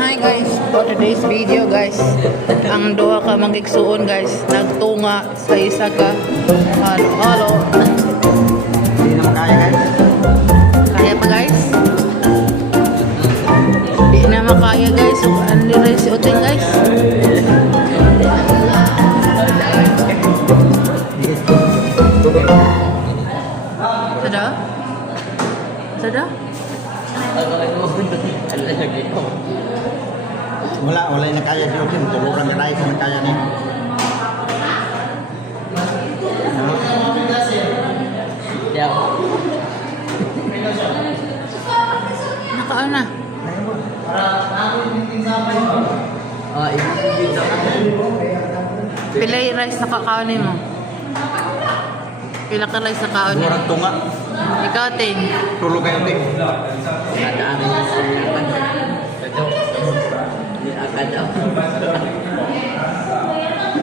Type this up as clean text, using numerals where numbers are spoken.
Hi guys, for today's video guys, ang duha ka magigsuon guys, nagtunga sa isa ka halo-halo. Hindi naman kaya guys. Kaya pa guys? Di na makaya guys, so andi rin si Uting guys. Sada? Sada? Wala na kaya dito din. Tuluran ka rin kung kaya niya. Nakaan na. Pilay rice na kakaunin mo. Pila ka rice na kaunin. Tuluran tunga. Ikaw, Ting. Tulog kayo din.